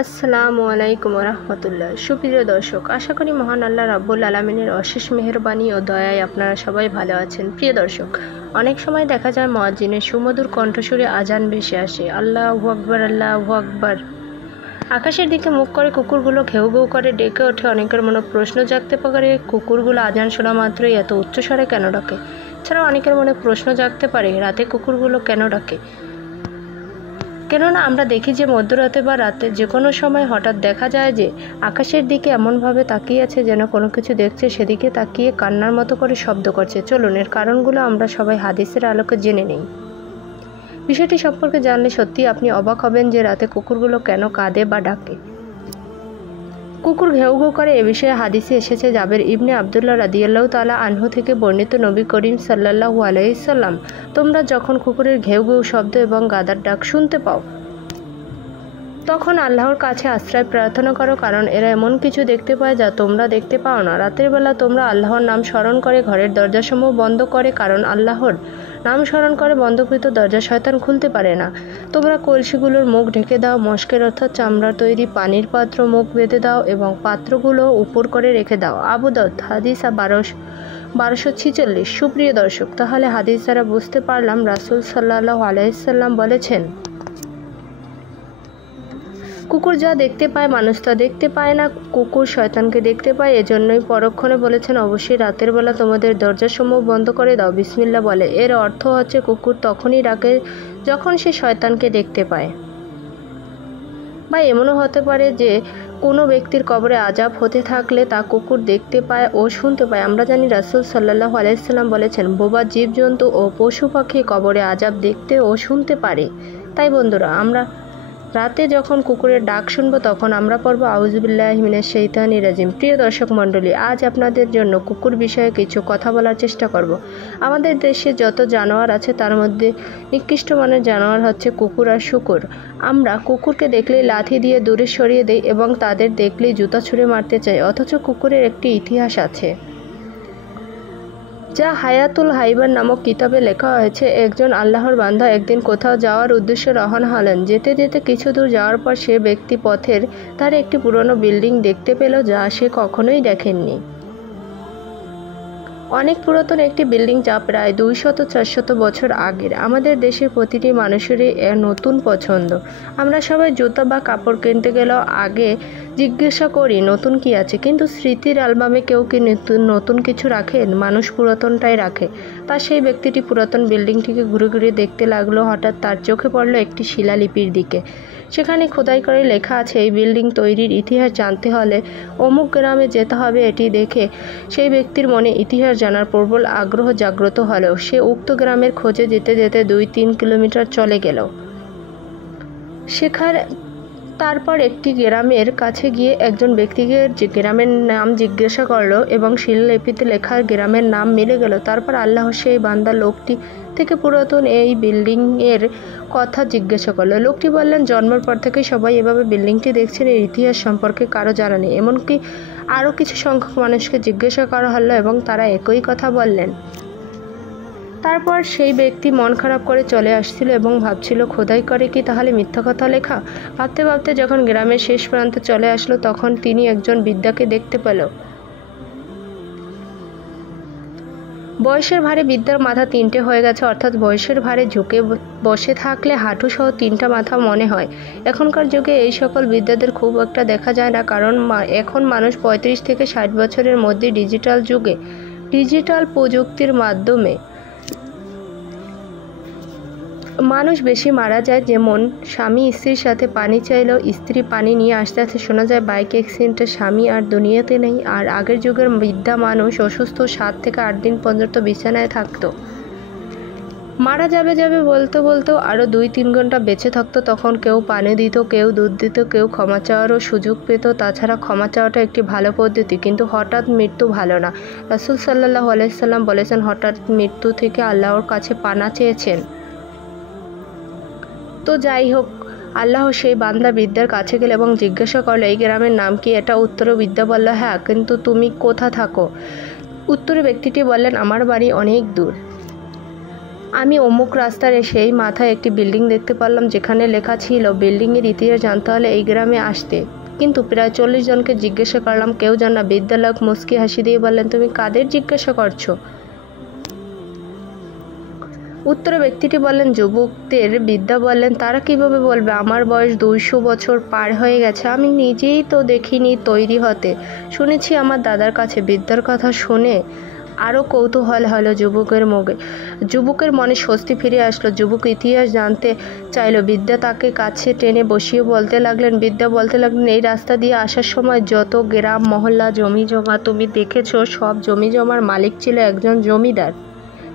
আসসালামু আলাইকুম রহমতুল্লাহ। সুপ্রিয় দর্শক, আশা করি মহান আল্লাহ রাব্বুল আলামিনের অশেষ মেহেরবানি ও দয়ায় আপনারা সবাই ভালো আছেন। প্রিয় দর্শক, অনেক সময় দেখা যায় মুয়াজ্জিনের সুমধুর কণ্ঠস্বরে আজান ভেসে আসে, আল্লাহু আকবার, আল্লাহু আকবার। আকাশের দিকে মুখ করে কুকুরগুলো ঘেউ ঘেউ করে ডেকে ওঠে। অনেকের মনে প্রশ্ন জাগতে পারে, কুকুরগুলো আজান শোনা মাত্রই এত উচ্চস্বরে কেন ডাকে? এছাড়াও অনেকের মনে প্রশ্ন জাগতে পারে, রাতে কুকুরগুলো কেন ডাকে? কেননা আমরা দেখি যে মধ্যরাতে বা রাতে যে কোনো সময় হঠাৎ দেখা যায় যে আকাশের দিকে এমনভাবে তাকিয়ে আছে যেন কোনো কিছু দেখছে, সেদিকে তাকিয়ে কান্নার মতো করে শব্দ করছে। চলুন এর কারণগুলো আমরা সবাই হাদিসের আলোকে জেনে নেই। বিষয়টি সম্পর্কে জানলে সত্যি আপনি অবাক হবেন যে রাতে কুকুরগুলো কেন কাঁদে বা ডাকে। কুকুর ঘেউ ঘেউ করে এ বিষয়ে হাদিসে এসেছে জাবের ইবনে আবদুল্লাহ রাদিয়াল্লাহু তাআলা আনহু থেকে বর্ণিত। নবী করিম সাল্লাল্লাহু আলাইহি সাল্লাম, তোমরা যখন কুকুরের ঘেউ ঘেউ শব্দ এবং গাদার ডাক শুনতে পাও তখন আল্লাহর কাছে আশ্রয় প্রার্থনা করো, কারণ এরা এমন কিছু দেখতে পায় যা তোমরা দেখতে পাও না। রাতের বেলা তোমরা আল্লাহর নাম স্মরণ করে ঘরের দরজাসমূহ বন্ধ করে, কারণ আল্লাহর নাম স্মরণ করে বন্ধকৃত দরজা শয়তান খুলতে পারে না। তোমরা কলসিগুলোর মুখ ঢেকে দাও, মশকের অর্থাৎ চামড়ার তৈরি পানির পাত্র মুখ বেঁধে দাও এবং পাত্রগুলো উপর করে রেখে দাও। আবু দাউদ হাদিস 1246। সুপ্রিয় দর্শক, তাহলে হাদিস দ্বারা বুঝতে পারলাম রাসূল সাল্লাল্লাহু আলাইহি সাল্লাম বলেছেন, কুকুর যা দেখতে পায় মানুষ তা দেখতে পায় না। কুকুর শয়তানকে দেখতে পায়। এজন্যই পরক্ষণে বলেছেন, অবশ্যই রাতের বেলা তোমাদের দরজাসমূহ বন্ধ করে দাও, বিসমিল্লাহ বলে। এর অর্থ হচ্ছে কুকুর তখনই ডাকে যখন সে শয়তানকে দেখতে পায়। বা এমনও হতে পারে যে কোনো ব্যক্তির কবরে আযাব হতে থাকলে তা কুকুর দেখতে পায় ও শুনতে পায়। আমরা জানি রাসূল সাল্লাল্লাহু আলাইহি সাল্লাম বলেছেন, বোবা জীবজন্তু ও পশু পাখি কবরে আযাব দেখতে ও শুনতে পারে। তাই বন্ধুরা, আমরা রাতে যখন কুকুরের ডাক শুনবো তখন আমরা পড়ব আউযুবিল্লাহি মিনাশ শাইতানির রাজিম। প্রিয় দর্শক মণ্ডলী, আজ আপনাদের জন্য কুকুর বিষয়ে কিছু কথা বলার চেষ্টা করব। আমাদের দেশে যত জানোয়ার আছে তার মধ্যে নিকৃষ্ট মানের জানোয়ার হচ্ছে কুকুর আর শূকর। আমরা কুকুরকে দেখলেই লাথি দিয়ে দূরে সরিয়ে দেই এবং তাদের দেখলেই জুতা ছুঁড়ে মারতে চাই, অথচ কুকুরের একটি ইতিহাস আছে যা হায়াতুল হাইবার নামক কিতাবে লেখা হয়েছে। একজন আল্লাহর বান্দা একদিন কোথাও যাওয়ার উদ্দেশ্যে রওনা হলেন। যেতে যেতে কিছু দূর যাওয়ার পর সে ব্যক্তি পথের ধারে একটি পুরনো বিল্ডিং দেখতে পেল যা সে কখনোই দেখেননি। অনেক পুরাতন একটি বিল্ডিং যা প্রায় 200-400 বছর আগের। আমাদের দেশের প্রতিটি মানুষেরই নতুন পছন্দ। আমরা সবাই জুতা বা কাপড় কিনতে গেলেও আগে জিজ্ঞাসা করি নতুন কি আছে, কিন্তু স্মৃতির অ্যালবামে কেউ কি নতুন কিছু রাখেন? মানুষ পুরাতনটাই রাখে। তা সেই ব্যক্তিটি পুরাতন বিল্ডিংটিকে ঘুরে ঘুরে দেখতে লাগলো। হঠাৎ তার চোখে পড়ল একটি শিলালিপির দিকে। সেখানে খোদাই করে লেখা আছে, এই বিল্ডিং তৈরির ইতিহাস জানতে হলে অমুক গ্রামে যেতে হবে। এটি দেখে সেই ব্যক্তির মনে ইতিহাস জানার প্রবল আগ্রহ জাগ্রত হলেও সে উক্ত গ্রামের খোঁজে যেতে যেতে 2-3 কিলোমিটার চলে গেল। তারপর একটি গ্রামের কাছে গিয়ে একজন ব্যক্তিকে গ্রামের নাম জিজ্ঞাসা করলো এবং শিলালিপিতে লেখা গ্রামের নাম মিলে গেল। তারপর আল্লাহ সেই বান্দা লোকটি থেকে পুরাতন এই বিল্ডিং এর কথা জিজ্ঞাসা করলো। লোকটি বললেন, জন্মের পর থেকে সবাই এভাবে বিল্ডিংটি দেখছেন, এর ইতিহাস সম্পর্কে কারো জানা নেই। এমনকি আরও কিছু সংখ্যক মানুষকে জিজ্ঞাসা করা হলো এবং তারা একই কথা বললেন। তারপর সেই ব্যক্তি মন খারাপ করে চলে আসছিল এবং ভাবছিল, খোদাই করে কি তাহলে মিথ্যা কথা লেখা? ভাবতে ভাবতে যখন গ্রামের শেষ প্রান্তে চলে আসলো তখন তিনি একজন বৃদ্ধাকে দেখতে পেল। বয়সের ভারে বৃদ্ধার মাথা 3টে হয়ে গেছে, অর্থাৎ বয়সের ভারে ঝুঁকে বসে থাকলে হাঁটু সহ 3টা মাথা মনে হয়। এখনকার যুগে এই সকল বৃদ্ধাদের খুব একটা দেখা যায় না, কারণ এখন মানুষ 35 থেকে 60 বছরের মধ্যে ডিজিটাল যুগে ডিজিটাল প্রযুক্তির মাধ্যমে মানুষ বেশি মারা যায়। যেমন স্বামী স্ত্রীর সাথে পানি চাইলেও স্ত্রী পানি নিয়ে আসতে আসতে শোনা যায় বাইক অ্যাক্সিডেন্টে স্বামী আর দুনিয়াতে নেই। আর আগের যুগের বৃদ্ধা মানুষ অসুস্থ 7 থেকে 8 দিন পর্যন্ত বিছানায় থাকতো। মারা যাবে বলতে বলতেও আরও 2-3 ঘন্টা বেঁচে থাকতো। তখন কেউ পানি দিত, কেউ দুধ দিত, কেউ ক্ষমা চাওয়ারও সুযোগ পেত। তাছাড়া ক্ষমা চাওয়াটা একটি ভালো পদ্ধতি, কিন্তু হঠাৎ মৃত্যু ভালো না। রাসূল সাল্লাল্লাহু আলাইহি সাল্লাম বলেছেন, হঠাৎ মৃত্যু থেকে আল্লাহর কাছে পানা চেয়েছেন। তো যাই হোক, আল্লাহ সেই বান্দা বৃদ্ধার কাছে গেল এবং জিজ্ঞাসা করলো, এই গ্রামের নাম কি? এটা উত্তরে বৃদ্ধা বলল, হ্যাঁ, কিন্তু তুমি কোথা থাকো? উত্তরে ব্যক্তিটি বললেন, আমার বাড়ি অনেক দূর। আমি অমুক রাস্তার এসেই মাথায় একটি বিল্ডিং দেখতে পারলাম, যেখানে লেখা ছিল বিল্ডিংয়ের ইতিহাস জানতে হলে এই গ্রামে আসতে। কিন্তু প্রায় 40 জনকে জিজ্ঞাসা করলাম, কেউ জান না। বিদ্যালয় মুচকি হাসি দিয়ে বললেন, তুমি কাদের জিজ্ঞাসা করছো? উত্তরে ব্যক্তিটি বললেন, যুবকদের। বিদ্যা বললেন, তারা কিভাবে বলবে? আমার বয়স 200 বছর পার হয়ে গেছে, আমি নিজেই তো দেখিনি তৈরি হতে। শুনেছি আমার দাদার কাছে। বিদ্যার কথা শুনে আরও কৌতূহল হলো যুবকের মনে স্বস্তি ফিরে আসলো। যুবক ইতিহাস জানতে চাইল। বিদ্যা তাকে কাছে টেনে বসিয়ে বিদ্যা বলতে লাগলেন, এই রাস্তা দিয়ে আসার সময় যত গ্রাম মহল্লা জমি জমা তুমি দেখেছো, সব জমি জমার মালিক ছিল একজন জমিদার।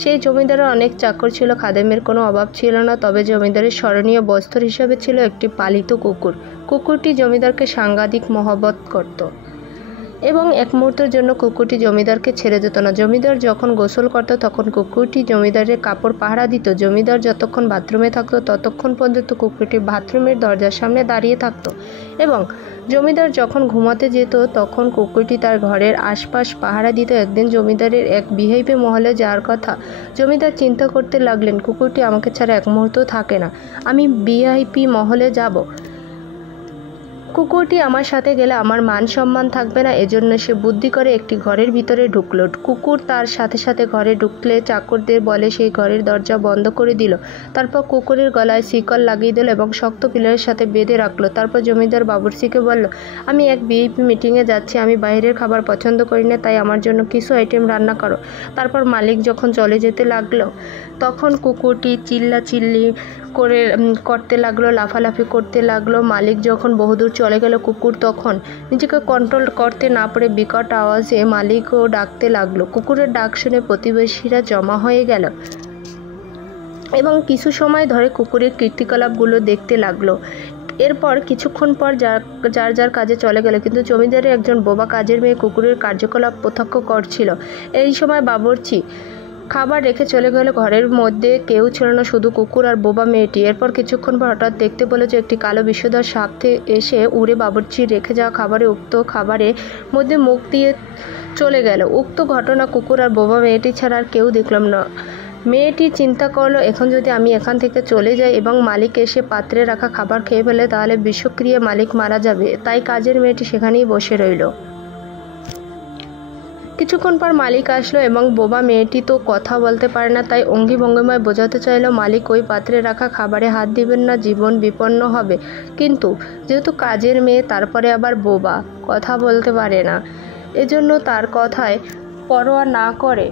সেই জমিদারের অনেক চাকর ছিল, খাদেমের কোনো অভাব ছিল না। তবে জমিদারের স্মরণীয় বস্তর হিসাবে ছিল একটি পালিত কুকুর। কুকুরটি জমিদারকে সাংঘাতিক মহব্বত করত এবং এক মুহূর্তের জন্য কুকুরটি জমিদারকে ছেড়ে যেত না। জমিদার যখন গোসল করত তখন কুকুরটি জমিদারের কাপড় পাহারা দিত। জমিদার যতক্ষণ বাথরুমে থাকতো ততক্ষণ পর্যন্ত কুকুরটি বাথরুমের দরজার সামনে দাঁড়িয়ে থাকতো এবং জমিদার যখন ঘুমাতে যেত তখন কুকুরটি তার ঘরের আশপাশ পাহারা দিত। একদিন জমিদারের এক ভিআইপি মহলে যাওয়ার কথা। জমিদার চিন্তা করতে লাগলেন, কুকুরটি আমাকে ছাড়া এক মুহূর্ত থাকে না, আমি ভিআইপি মহলে যাব। কুকুরটি আমার সাথে গেলে আমার মান সম্মান থাকবে না। এজন্য সে বুদ্ধি করে একটি ঘরের ভিতরে ঢুকল। কুকুর তার সাথে সাথে ঘরে ঢুকলে চাকরদের বলে সেই ঘরের দরজা বন্ধ করে দিল। তারপর কুকুরের গলায় শিকল লাগিয়ে দিল এবং শক্ত পিলারের সাথে বেঁধে রাখলো। তারপর জমিদার বাবুর্চিকে বলল, আমি এক ভিআইপি মিটিংয়ে যাচ্ছি, আমি বাইরের খাবার পছন্দ করি না, তাই আমার জন্য কিছু আইটেম রান্না করো। তারপর মালিক যখন চলে যেতে লাগলো তখন কুকুরটি চিল্লাচিল্লি করতে লাগলো, লাফালাফি করতে লাগলো। মালিক যখন বহুদূর চলে গেল, কুকুর তখন নিজেকে কন্ট্রোল করতে না পারে বিকট আওয়াজে মালিকও ডাকতে লাগলো। কুকুরের ডাক শুনে প্রতিবেশীরা জমা হয়ে গেল এবং কিছু সময় ধরে কুকুরের কীর্তিকলাপগুলো দেখতে লাগলো। এরপর কিছুক্ষণ পর যার কাজে চলে গেল, কিন্তু জমিদারের একজন বোবা কাজের মেয়ে কুকুরের কার্যকলাপ প্রত্যক্ষ করছিল। এই সময় বাবুর্চি খাবার রেখে চলে গেল। ঘরের মধ্যে কেউ ছিল না, শুধু কুকুর আর বোবা মেয়েটি। এরপর কিছুক্ষণ পর হঠাৎ দেখতে পেল যে একটি কালো বিষধর সাপ এসে উড়ে বাবুর্চি রেখে যাওয়া উক্ত খাবারের মধ্যে মুখ দিয়ে চলে গেল। উক্ত ঘটনা কুকুর আর বোবা মেয়েটি ছাড়া আর কেউ দেখলাম না। মেয়েটি চিন্তা করলো, এখন যদি আমি এখান থেকে চলে যাই এবং মালিক এসে পাত্রে রাখা খাবার খেয়ে ফেলে তাহলে বিষক্রিয়ায় মালিক মারা যাবে। তাই কাজের মেয়েটি সেখানেই বসে রইল। কিছুক্ষণ পর মালিক আসলো এবং বোবা মেয়েটি তো কথা বলতে পারে না, তাই অঙ্গি ভঙ্গিমায় বোঝাতে চাইল মালিক ওই পাত্রে রাখা খাবারে হাত দিবেন না, জীবন বিপন্ন হবে। কিন্তু যেহেতু কাজের মেয়ে, তারপরে আবার বোবা, কথা বলতে পারে না, এজন্য তার কথায় পরোয়া না করে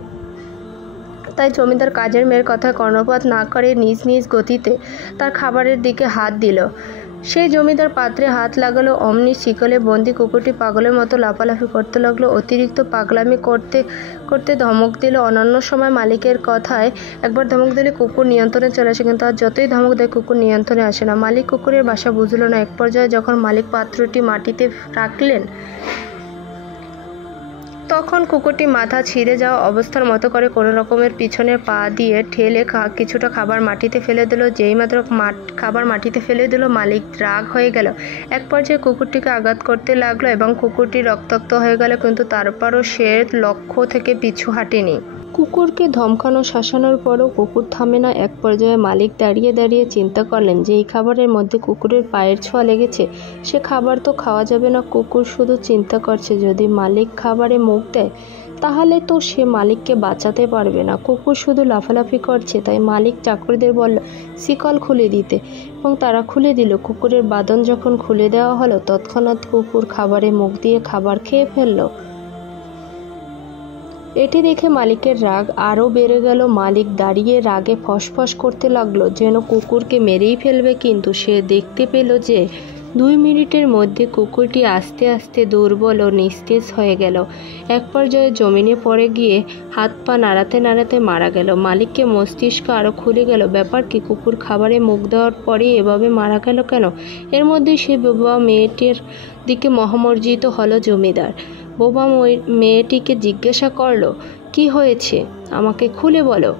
তাই জমিদার কাজের মেয়ের কথায় কর্ণপাত না করে নিজ নিজ গতিতে তার খাবারের দিকে হাত দিল। সেই জমিদার পাত্রে হাত লাগালো, অমনি শিকলে বন্দি কুকুরটি পাগলের মতো লাফালাফি করতে লাগলো। অতিরিক্ত পাগলামি করতে করতে ধমক দিল। অন্যান্য সময় মালিকের কথায় একবার ধমক দিলে কুকুর নিয়ন্ত্রণে চলে আসে, কিন্তু আর যতই ধমক দেয় কুকুর নিয়ন্ত্রণে আসে না। মালিক কুকুরের বাসা বুঝলো না। এক পর্যায়ে যখন মালিক পাত্রটি মাটিতে রাখলেন তখন কুকুরটি মাথা ছিঁড়ে যাওয়া অবস্থার মতো করে কোনো রকমের পিছনের পা দিয়ে ঠেলে কিছুটা খাবার মাটিতে ফেলে দিল। যেই মাত্র খাবার মাটিতে ফেলে দিল, মালিক রাগ হয়ে গেল। এক পর্যায়ে কুকুরটিকে আঘাত করতে লাগলো এবং কুকুরটি রক্তাক্ত হয়ে গেল, কিন্তু তারপরও সে লক্ষ্য থেকে পিছু হাঁটেনি। কুকুরকে ধমকানো শাসানোর পরও কুকুর থামে না। এক পর্যায়ে মালিক দাঁড়িয়ে দাঁড়িয়ে চিন্তা করলেন যে এই খাবারের মধ্যে কুকুরের পায়ের ছোঁয়া লেগেছে, সে খাবার তো খাওয়া যাবে না। কুকুর শুধু চিন্তা করছে, যদি মালিক খাবারে মুখ দেয় তাহলে তো সে মালিককে বাঁচাতে পারবে না। কুকুর শুধু লাফালাফি করছে, তাই মালিক চাকরদের বলল শিকল খুলে দিতে এবং তারা খুলে দিল। কুকুরের বাঁধন যখন খুলে দেওয়া হলো তৎক্ষণাৎ কুকুর খাবারে মুখ দিয়ে খাবার খেয়ে ফেলল। এটি দেখে মালিকের রাগ আরও বেড়ে গেল। মালিক দাঁড়িয়ে রাগে ফসফস করতে লাগলো যেন কুকুরকে মেরেই ফেলবে, কিন্তু সে দেখতে পেল যে 2 মিনিটের মধ্যে কুকুরটি আস্তে আস্তে দুর্বল ও নিস্তেজ হয়ে গেল। এক পর্যায়ে জমিনে পড়ে গিয়ে হাত পা নাড়াতে নাড়াতে মারা গেল। মালিককে মস্তিষ্ক আরও খুলে গেল, ব্যাপার কি, কুকুর খাবারে মুখ দেওয়ার পরেই এভাবে মারা গেল কেন? এর মধ্যে সে বোবা মেয়েটির দিকে মহামর্জিত হলো জমিদার। বোবা মেয়েটিকে জিজ্ঞাসা করলো, কি হয়েছে, আমাকে খুলে বলো।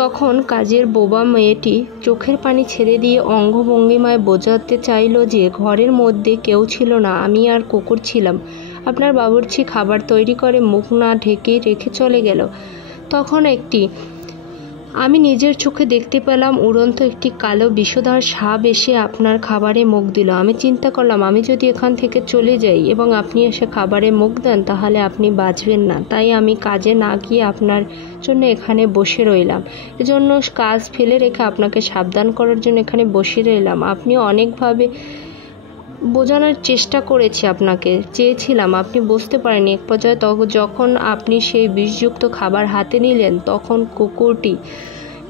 তখন কাজের বোবা মেয়েটি চোখের পানি ছেড়ে দিয়ে অঙ্গভঙ্গিমায় বোঝাতে চাইল যে ঘরের মধ্যে কেউ ছিল না, আমি আর কুকুর ছিলাম। আপনার বাবুর্চি খাবার তৈরি করে মুখ না ঢেকে রেখে চলে গেল। তখন একটি আমি নিজের চোখে দেখতে পেলাম উড়ন্ত একটি কালো বিষধর সাপ এসে আপনার খাবারে মুখ দিল। আমি চিন্তা করলাম, আমি যদি এখান থেকে চলে যাই এবং আপনি এসে খাবারে মুখ দেন তাহলে আপনি বাঁচবেন না। তাই আমি কাজে না গিয়ে আপনার জন্য এখানে বসে রইলাম। এজন্য কাজ ফেলে রেখে আপনাকে সাবধান করার জন্য এখানে বসে রইলাম। আপনি অনেকভাবে বোঝানোর চেষ্টা করেছি, আপনাকে চেয়েছিলাম, আপনি বুঝতে পারেননি। এক পর্যায়ে যখন আপনি সেই বিষযুক্ত খাবার হাতে নিলেন তখন কুকুরটি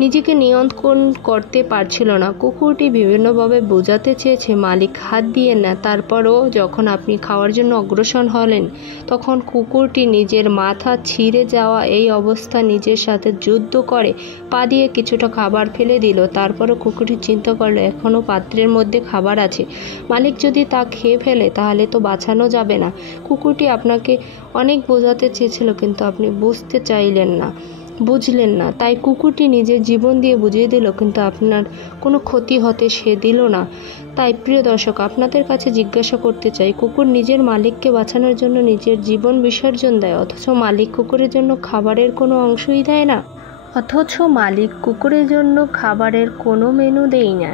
নিজেকে নিয়ন্ত্রণ করতে পারছিল না। কুকুরটি বিভিন্নভাবে বোঝাতে চেয়েছে মালিক হাত দিয়ে না। তারপরও যখন আপনি খাওয়ার জন্য অগ্রসর হলেন তখন কুকুরটি নিজের মাথা ছিঁড়ে যাওয়া এই অবস্থা নিজের সাথে যুদ্ধ করে পা দিয়ে কিছুটা খাবার ফেলে দিল। তারপরও কুকুরটি চিন্তা করলো এখনও পাত্রের মধ্যে খাবার আছে, মালিক যদি তা খেয়ে ফেলে তাহলে তো বাঁচানো যাবে না। কুকুরটি আপনাকে অনেক বোঝাতে চেয়েছিল কিন্তু আপনি বুঝলেন না। তাই কুকুরটি নিজের জীবন দিয়ে বুঝিয়ে দিল, কিন্তু আপনার কোনো ক্ষতি হতে সে দিল না। তাই প্রিয় দর্শক, আপনাদের কাছে জিজ্ঞাসা করতে চাই, কুকুর নিজের মালিককে বাঁচানোর জন্য নিজের জীবন বিসর্জন দেয়, অথচ মালিক কুকুরের জন্য খাবারের কোনো অংশই দেয় না। অথচ মালিক কুকুরের জন্য খাবারের কোনো মেনু দেয় না,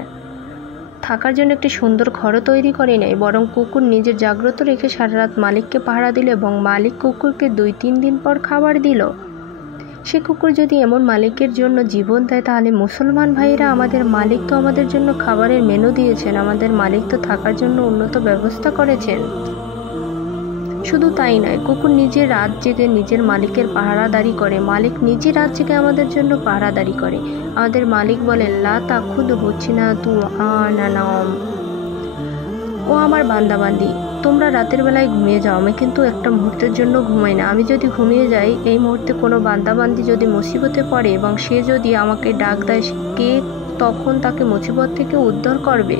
থাকার জন্য একটি সুন্দর ঘরও তৈরি করে নেয়। বরং কুকুর নিজের জাগ্রত রেখে সারা রাত মালিককে পাহারা দিল এবং মালিক কুকুরকে 2-3 দিন পর খাবার দিল। সে কুকুর যদি এমন মালিকের জন্য জীবন দেয় তাহলে মুসলমান ভাইরা, আমাদের মালিক তো আমাদের জন্য খাবারের মেনু দিয়েছেন, আমাদের মালিক তো থাকার জন্য উন্নত ব্যবস্থা করেছেন। শুধু তাই নয়, কুকুর নিজে রাত জেগে নিজের মালিকের পাহারাদারি করে, মালিক নিজে রাত জেগে আমাদের জন্য পাহারাদারি করে। আমাদের মালিক বলেন, লা তাখুদহু সিনাতু ওয়ালা নাওম। ও আমার বান্দাবান্দি, তোমরা রাতের বেলায় ঘুমিয়ে যাও, আমি কিন্তু একটা মুহূর্তের জন্য ঘুমাই না। আমি যদি ঘুমিয়ে যাই, এই মুহূর্তে কোনো বান্দাবান্দি যদি মুসিবতে পড়ে এবং সে যদি আমাকে ডাক দেয়, কে তখন তাকে মুসিবত থেকে উদ্ধার করবে?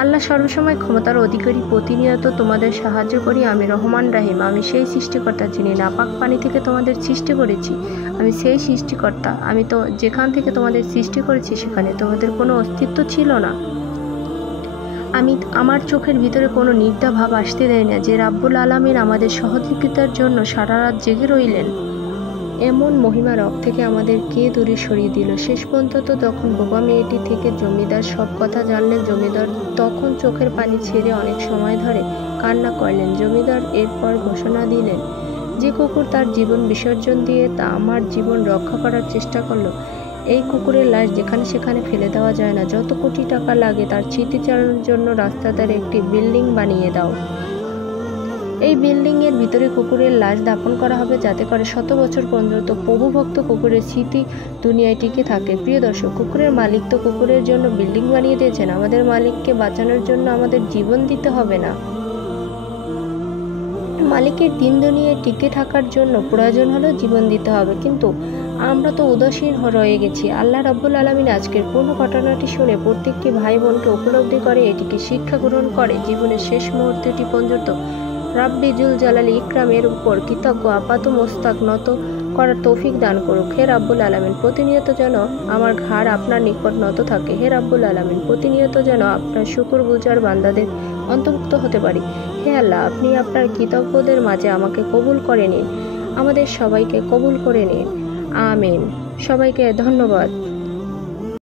আল্লাহ সর্বসময় ক্ষমতার অধিকারী, প্রতিনিয়ত তোমাদের সাহায্য করি। আমি রহমান রাহিম, আমি সেই সৃষ্টিকর্তা যিনি নাপাক পানি থেকে তোমাদের সৃষ্টি করেছি। আমি সেই সৃষ্টিকর্তা, আমি তো যেখান থেকে তোমাদের সৃষ্টি করেছি সেখানে তোমাদের কোনো অস্তিত্ব ছিল না। আমি আমার চোখের ভিতরে কোনো নিদ্রা ভাব আসতে দেয় না যে রাব্বুল আলামিন আমাদের সহযোগিতার জন্য সারা রাত জেগে রইলেন। এমন মহিমা রব থেকে আমাদের কে দূরে সরিয়ে দিল? শেষ পর্যন্ত যখন বোবা মেয়েটি থেকে জমিদার সব কথা জানলেন, জমিদার তখন চোখের পানি ছেড়ে অনেক সময় ধরে কান্না করলেন। জমিদার এরপর ঘোষণা দিলেন, যে কুকুর তার জীবন বিসর্জন দিয়ে তা আমার জীবন রক্ষা করার চেষ্টা করলো, এই কুকুরের লাশ যেখানে সেখানে ফেলে দেওয়া যায় না। যত কোটি টাকা লাগে তার স্মৃতিচারণের জন্য রাস্তার ধারে একটি বিল্ডিং বানিয়ে দাও। এই বিল্ডিংয়ের ভিতরে কুকুরের লাশ দাফন করা হবে, যাতে করে 100 বছর পর্যন্ত প্রভুভক্ত কুকুরের স্মৃতি দুনিয়ায় টিকে থাকে। প্রিয় দর্শক, কুকুরের মালিক তো কুকুরের জন্য বিল্ডিং বানিয়ে দিয়েছেন, আমাদের মালিককে বাঁচানোর জন্য আমাদের জীবন দিতে হবে না? মালিকের দিন দুনিয়ায় টিকে থাকার জন্য প্রয়োজন হলো জীবন দিতে হবে, কিন্তু আমরা তো উদাসীন রয়ে গেছি। আল্লাহ রাব্বুল আলামিন আজকের পুরো ঘটনাটি শুনে প্রত্যেকটি ভাই বোনকে উপলব্ধি করে এটিকে শিক্ষা গ্রহণ করে জীবনের শেষ মুহূর্তটি পর্যন্ত রাব্বি জুল জালালি ইকরামের উপর কৃতজ্ঞ আপাত মোস্তাক নত করার তৌফিক দান করুক। হে রাব্বুল আলামিন, প্রতিনিয়ত যেন আমার ঘাড় আপনার নিকট নত থাকে। হে রাব্বুল আলামিন, প্রতিনিয়ত যেন আপনার শুকরগুজার বান্দাদের অন্তর্ভুক্ত হতে পারি। হে আল্লাহ, আপনি আপনার কৃতজ্ঞদের মাঝে আমাকে কবুল করে নিন, আমাদের সবাইকে কবুল করে নিন। আমিন। সবাইকে ধন্যবাদ।